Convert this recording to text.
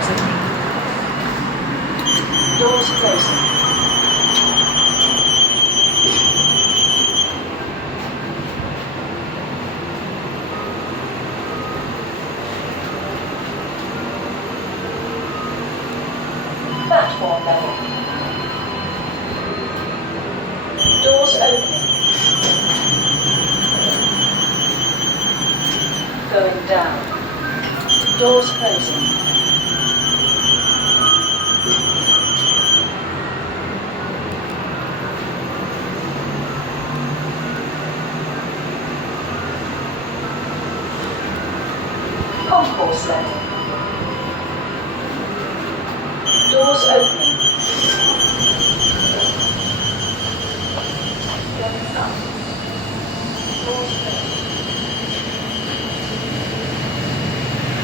closing. Doors closing. Platform level. Doors opening. Going down. Doors closing. Concourse level. Doors open.